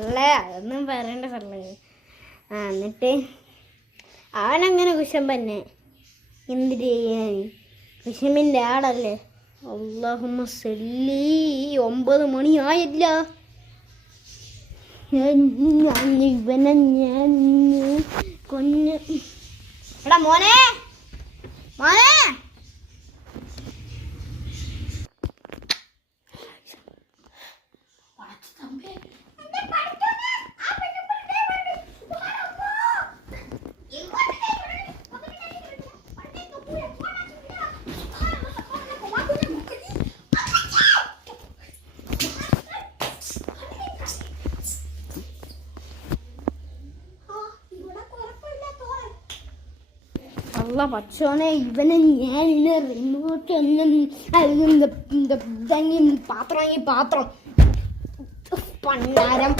അല്ല അതൊന്നും പറയണ്ട പറഞ്ഞ. എന്നിട്ട് അവനങ്ങനെ കുശമ്പന്നെ. എന്ത് ചെയ്യാൻ, കുശമ്പിൻ്റെ ആടല്ലേ. അല്ലാഹുമ്മ സല്ലി. 9 മണിയായില്ല. ഇവനെ ഞാൻ കൊഞ്ഞ. എടാ മോനെ, മോനെ, അല്ല പച്ചോനെ, ഇവനെ ഞാൻ റിമോട്ട് ഒന്നും പാത്രം പണ്ടാരം